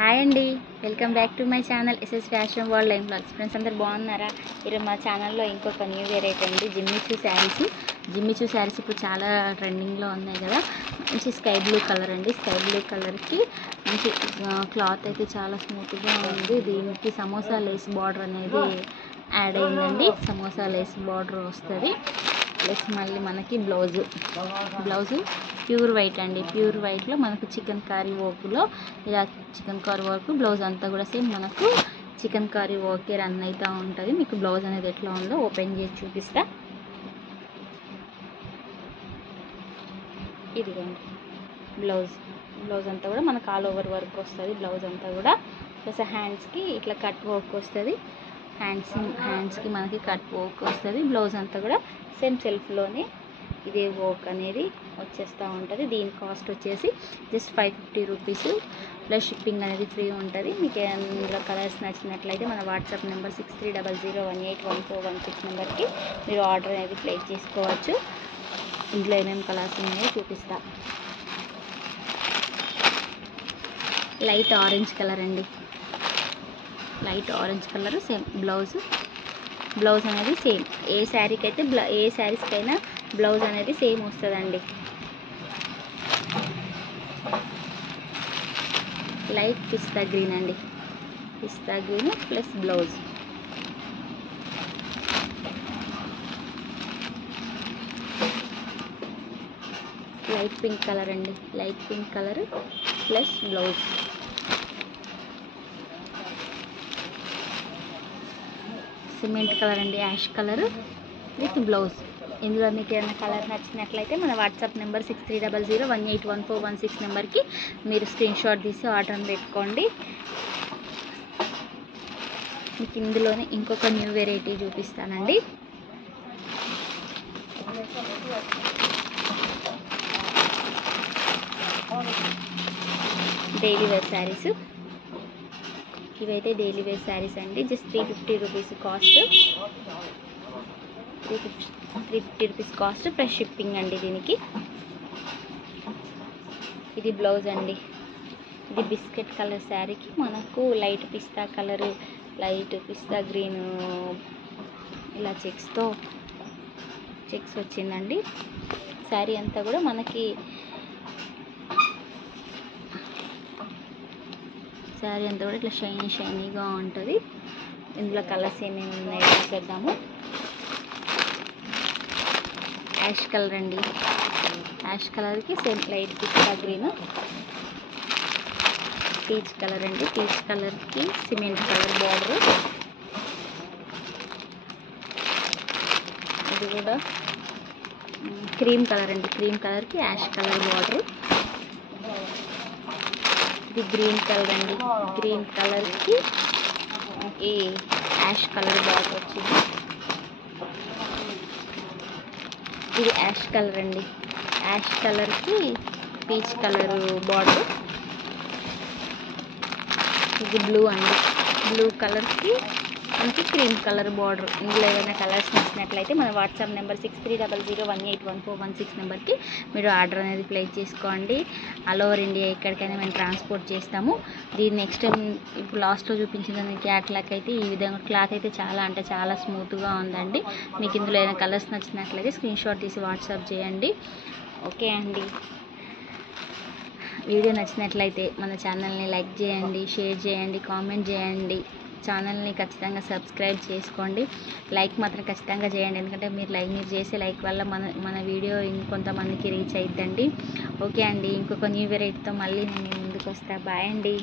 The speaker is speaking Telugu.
హాయ్ అండి, welcome back to my channel SS fashion world life blogs. Friends అందరు బాగున్నారా? ఈరోజు మా ఛానల్లో ఇంకొక న్యూ వెరైటీ అండి, జిమ్మిచూ శారీస్ ఇప్పుడు చాలా ట్రెండింగ్లో ఉన్నాయి కదా. మంచి స్కై బ్లూ కలర్ అండి. స్కై బ్లూ కలర్కి మంచి క్లాత్ అయితే చాలా స్మూత్గా ఉంది. దీనికి సమోసా లేస్ బార్డర్ అనేది యాడ్ అయిందండి. సమోసా లేస్ బార్డర్ వస్తుంది. ప్లస్ మళ్ళీ మనకి బ్లౌజు ప్యూర్ వైట్ అండి. ప్యూర్ వైట్లో మనకు చికెన్ కర్రీ వర్క్లో ఇలా చికెన్ కర్రీ వర్క్, బ్లౌజ్ అంతా కూడా సేమ్ మనకు చికెన్ కర్రీ వర్కే రన్ అవుతూ ఉంటుంది. మీకు బ్లౌజ్ అనేది ఎట్లా ఉందో ఓపెన్ చేసి చూపిస్తా. ఇదిగోండి బ్లౌజ్ అంతా కూడా మనకు ఆల్ ఓవర్ వర్క్ వస్తుంది. బ్లౌజ్ అంతా కూడా ప్లస్ హ్యాండ్స్కి ఇట్లా కట్ వర్క్ వస్తుంది. హ్యాండ్స్కి మనకి కట్ వర్క్ వస్తుంది. బ్లౌజ్ అంతా కూడా సేమ్ సెల్ఫ్లోనే ఇదే వర్క్ అనేది వచ్చేస్తూ ఉంటుంది. దీని కాస్ట్ వచ్చేసి జస్ట్ 550 రూపీస్ ప్లస్ షిప్పింగ్ అనేది ఫ్రీ ఉంటుంది. మీకు ఇందులో కలర్స్ నచ్చినట్లయితే మన వాట్సాప్ నెంబర్ 6300181416 నెంబర్కి మీరు ఆర్డర్ అనేది ప్లేస్ చేసుకోవచ్చు. ఇందులో ఏమేమి కలర్స్ ఉన్నాయో చూపిస్తా. లైట్ ఆరెంజ్ కలర్ అండి. Light orange colour same blouse అనేది సేమ్. ఏ శారీస్కైనా బ్లౌజ్ అనేది సేమ్ వస్తుందండి. లైట్ పిస్తా గ్రీన్ అండి. Pista green plus blouse. Light pink colour అండి. Light pink colour plus blouse. Cement colour అండి. Ash colour with blouse. ఇందులో మీకు ఏమైనా కలర్ నచ్చినట్లయితే మన వాట్సాప్ నెంబర్ 6300181416 నెంబర్కి మీరు స్క్రీన్ షాట్ తీసి ఆర్డర్ పెట్టుకోండి. మీకు ఇందులోనే ఇంకొక న్యూ వెరైటీ చూపిస్తానండి. Daily wear saris. ఇవైతే డైలీ వేర్ శారీస్ అండి. Just 350 rupees cost. 350 rupees cost plus shipping అండి దీనికి. ఇది బ్లౌజ్ అండి. ఇది బిస్కెట్ కలర్ శారీకి మనకు లైట్ పిస్తా కలరు, లైట్ పిస్తా గ్రీన్ ఇలా చెక్స్ వచ్చిందండి. శారీ అంతా కూడా మనకి ఇట్లా షైనీగా ఉంటుంది. ఇందులో కలర్స్ ఏమేమి ఉన్నాయో చూద్దాము. యాష్ కలర్ అండి. యాష్ కలర్కి same light pista green. Peach colour అండి. పీచ్ కలర్కి సిమెంట్ కలర్ బార్డర్. ఇది కూడా క్రీమ్ కలర్ అండి. క్రీమ్ కలర్కి యాష్ కలర్ బార్డర్. ఇది గ్రీన్ కలర్ అండి. గ్రీన్ కలర్కి ఈ యాష్ కలర్ బార్డర్ వచ్చింది. ఇది యాష్ కలర్ అండి. యాష్ కలర్కి పీచ్ కలర్ బార్డర్. ఇది బ్లూ అండి. బ్లూ కలర్కి మనకి క్రీమ్ కలర్ బార్డర్. ఇందులో ఏదైనా కలర్స్ నచ్చినట్లయితే మన వాట్సాప్ నెంబర్ 6300181416 నెంబర్కి మీరు ఆర్డర్ అనేది ప్లేస్ చేసుకోండి. ఆల్ ఓవర్ ఇండియా ఎక్కడికైనా మేము ట్రాన్స్పోర్ట్ చేస్తాము. దీన్ని నెక్స్ట్ టైం ఇప్పుడు లాస్ట్లో చూపించిన క్లాత్ అయితే ఈ విధంగా క్లాత్ అయితే చాలా స్మూత్గా ఉందండి. మీకు ఇందులో ఏదైనా కలర్స్ నచ్చినట్లయితే స్క్రీన్ షాట్ తీసి వాట్సాప్ చేయండి. ఓకే అండి. వీడియో నచ్చినట్లయితే మన ఛానల్ని లైక్ చేయండి, షేర్ చేయండి, కామెంట్ చేయండి. ఛానల్ని ఖచ్చితంగా సబ్స్క్రైబ్ చేసుకోండి. లైక్ మాత్రం ఖచ్చితంగా చేయండి, ఎందుకంటే మీరు చేసే లైక్ వల్ల మన వీడియో ఇంకొంతమందికి రీచ్ అయిద్దండి. ఓకే అండి. ఇంకొక న్యూ వెరైటీతో మళ్ళీ నేను ముందుకు వస్తా. బాయ్ అండి.